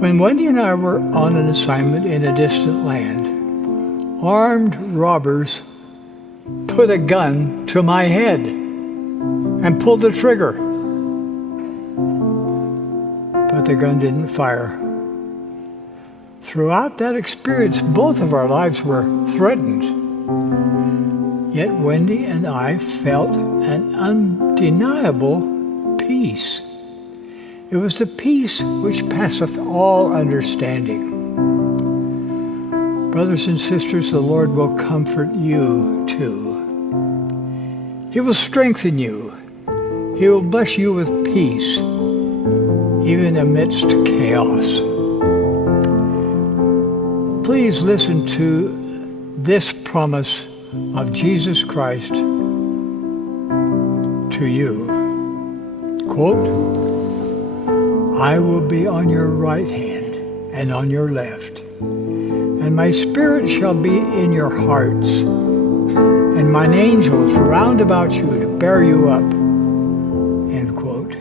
When Wendy and I were on an assignment in a distant land, armed robbers put a gun to my head and pulled the trigger. But the gun didn't fire. Throughout that experience, both of our lives were threatened. Yet Wendy and I felt an undeniable peace. It was the peace which passeth all understanding. Brothers and sisters, the Lord will comfort you too. He will strengthen you. He will bless you with peace, even amidst chaos. Please listen to this promise of Jesus Christ to you. Quote, I will be on your right hand and on your left, and my spirit shall be in your hearts, and mine angels round about you to bear you up. End quote.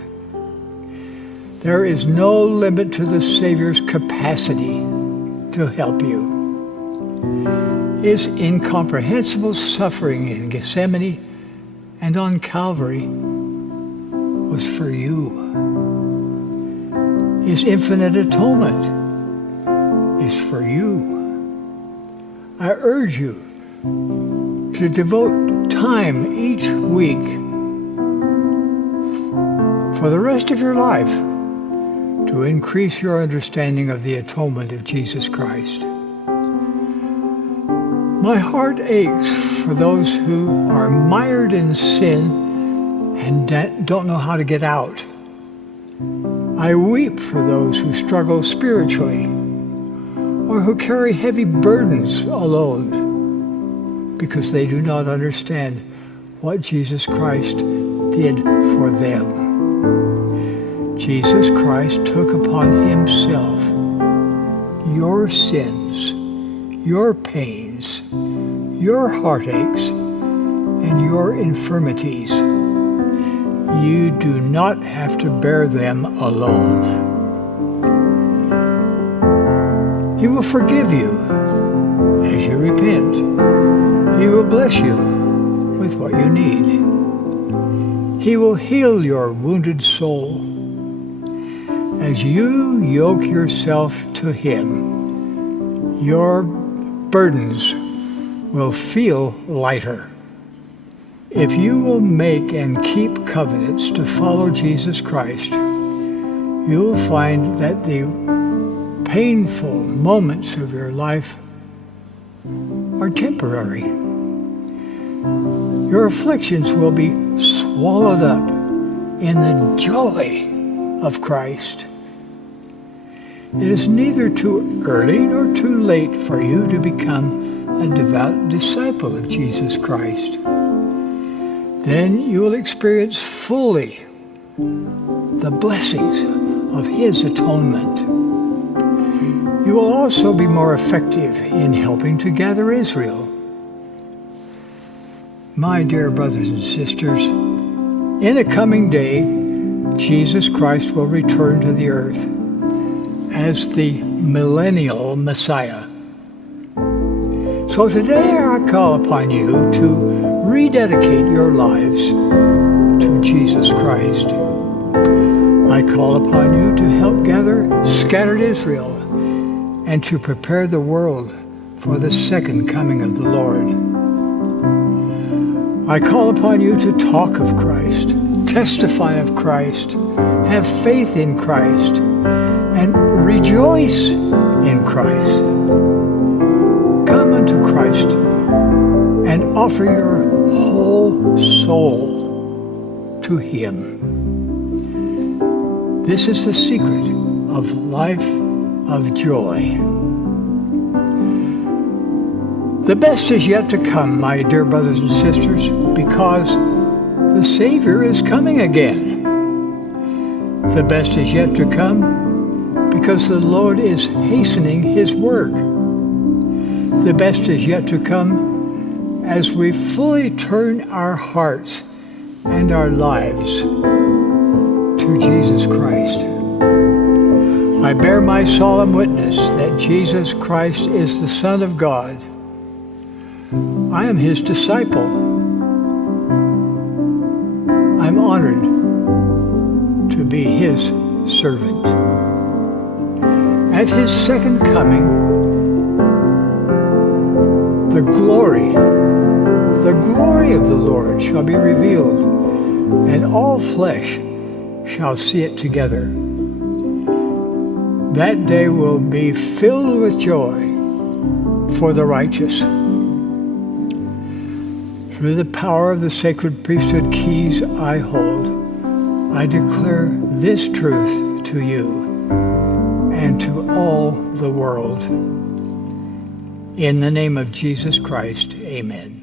There is no limit to the Savior's capacity to help you. His incomprehensible suffering in Gethsemane and on Calvary was for you. His infinite atonement is for you. I urge you to devote time each week for the rest of your life to increase your understanding of the atonement of Jesus Christ. My heart aches for those who are mired in sin and don't know how to get out. I weep for those who struggle spiritually or who carry heavy burdens alone because they do not understand what Jesus Christ did for them. Jesus Christ took upon himself your sins, your pains, your heartaches, and your infirmities. You do not have to bear them alone. He will forgive you as you repent. He will bless you with what you need. He will heal your wounded soul. As you yoke yourself to him, your burdens will feel lighter. If you will make and keep covenants to follow Jesus Christ, you will find that the painful moments of your life are temporary. Your afflictions will be swallowed up in the joy of Christ. It is neither too early nor too late for you to become a devout disciple of Jesus Christ. Then you will experience fully the blessings of his atonement. You will also be more effective in helping to gather Israel. My dear brothers and sisters, in the coming day, Jesus Christ will return to the earth as the millennial Messiah. So today I call upon you to rededicate your lives to Jesus Christ. I call upon you to help gather scattered Israel and to prepare the world for the second coming of the Lord. I call upon you to talk of Christ, testify of Christ, have faith in Christ, and rejoice in Christ. Come unto Christ and offer your whole soul to him. This is the secret of life of joy. The best is yet to come, my dear brothers and sisters, because the Savior is coming again. The best is yet to come because the Lord is hastening his work. The best is yet to come as we fully turn our hearts and our lives to Jesus Christ. I bear my solemn witness that Jesus Christ is the Son of God. I am his disciple. I'm honored to be his servant. At his second coming, the glory of the Lord shall be revealed, and all flesh shall see it together. That day will be filled with joy for the righteous. Through the power of the sacred priesthood keys I hold, I declare this truth to you and to all the world. In the name of Jesus Christ, amen.